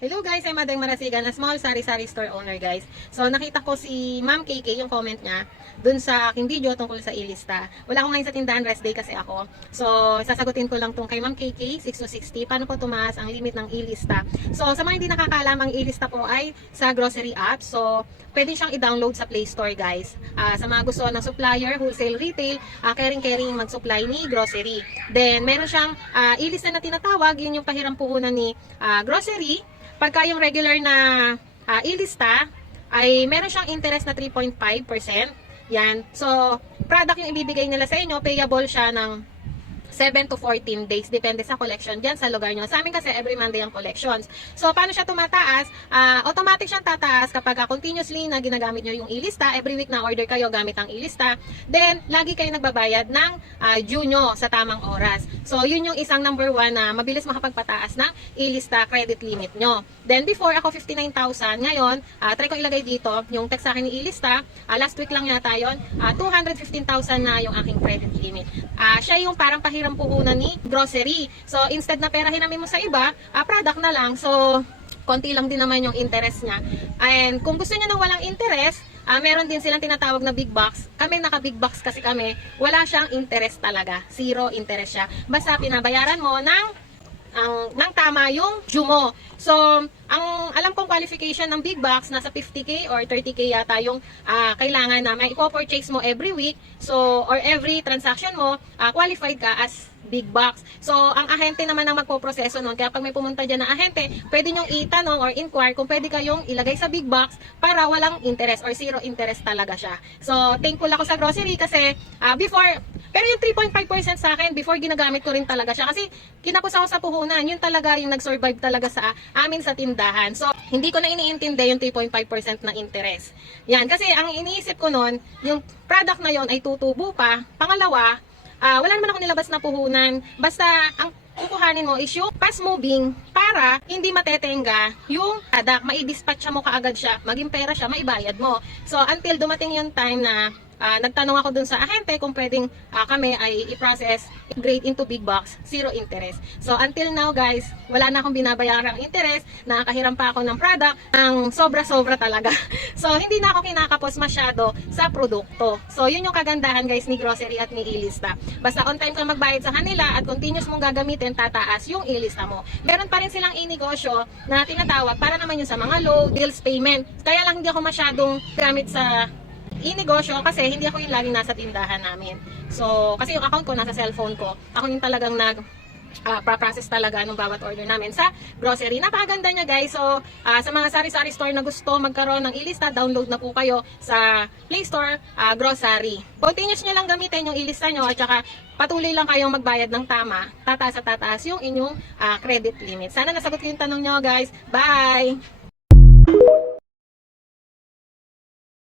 Hello guys, I'm Madeng Marasigan, a small sari-sari store owner guys. So nakita ko si Ma'am KK, yung comment niya, dun sa aking video tungkol sa ilista. Wala ako ngayon sa tindahan, rest day kasi ako. So sasagutin ko lang tong kay Ma'am KK, 6260, paano po tumaas ang limit ng ilista. So sa mga hindi nakakaalam, ang ilista po ay sa grocery app. So pwede siyang i-download sa Play Store guys. Ah, sa mga gusto ng supplier, wholesale, retail, uh, caring-caring mag-supply ni grocery. Then meron siyang ah, ilista na tinatawag, yun yung pahiram puhunan ni ah, grocery. Pagka yung regular na ah, ilista, ay meron siyang interest na 3.5%. Yan. So, product yung ibibigay nila sa inyo, payable siya ng 7 to 14 days, depende sa collection dyan sa lugar nyo. Sa amin kasi every Monday ang collections. So, paano siya tumataas? Ah, automatic siyang tataas kapag ah, continuously na ginagamit nyo yung ilista. Every week na order kayo gamit ang ilista. Then, lagi kayo nagbabayad ng ah, due nyo sa tamang oras. So, yun yung isang number one na mabilis makapagpataas ng ilista credit limit nyo. Then, before ako 59,000, ngayon, ah, try ko ilagay dito yung text sa akin ni ilista. Ah, last week lang yata yun. Ah, 215,000 na yung aking credit limit. Ah, siya yung parang pahiram puhunan ni grocery. So, instead na pera hinamin mo sa iba, ah, product na lang. So, konti lang din naman yung interest niya. And kung gusto niya ng walang interest, ah, meron din silang tinatawag na big box. Kami naka big box kasi kami, wala siyang interest talaga. Zero interest siya. Basta pinabayaran mo ng ang ng tama yung due. So, ang alam kong qualification ng big box nasa 50k or 30k yata yung ah, kailangan na may ipo-purchase mo every week. So, or every transaction mo, ah, qualified ka as big box. So, ang ahente naman ang magpoproseso nun. Kaya pag may pumunta dyan na ahente, pwede nyong itanong or inquire kung pwede kayong ilagay sa big box para walang interest or zero interest talaga siya. So, thankful ako sa grocery kasi ah, before, pero yung 3.5% sa akin, before ginagamit ko rin talaga siya. Kasi kinapos ako sa puhunan, yun talaga yung nag-survive talaga sa amin sa tindahan. So, hindi ko na iniintindi yung 3.5% na interest. Yan, kasi ang iniisip ko nun, yung product na yon ay tutubo pa. Pangalawa, Ah, wala naman ako nilabas na puhunan. Basta ang kukuhanin mo is yung fast moving para hindi matetenga yung product. Mai-dispatch mo kaagad siya, maging pera siya, maibayad mo. So until dumating yung time na ah, nagtanong ako dun sa ahente kung pwedeng ah, kami ay i-process, grade into big box, zero interest. So until now guys, wala na akong binabayarang interest, nakakahiram pa ako ng product, ang sobra-sobra talaga. so hindi na ako kinakapos masyado sa produkto. So yun yung kagandahan guys ni grocery at ni ilista. Basta on time ka magbayad sa kanila at continuous mong gagamitin, tataas yung ilista mo. Meron pa rin silang inegosyo na tinatawag para naman yun sa mga low bills payment. Kaya lang hindi ako masyadong gamit sa inegosyo kasi hindi ako yung laging nasa tindahan namin. So, kasi yung account ko nasa cellphone ko. Ako yung talagang nag ah, pa-process talaga ng bawat order namin sa grocery. Napakaganda niya guys. So, ah, sa mga sari-sari store na gusto magkaroon ng ilista, download na po kayo sa Play Store ah, grocery. Continuous nyo lang gamitin yung ilista nyo at saka patuloy lang kayong magbayad ng tama. Tataas at tataas yung inyong ah, credit limit. Sana nasagot ko yung tanong nyo guys. Bye!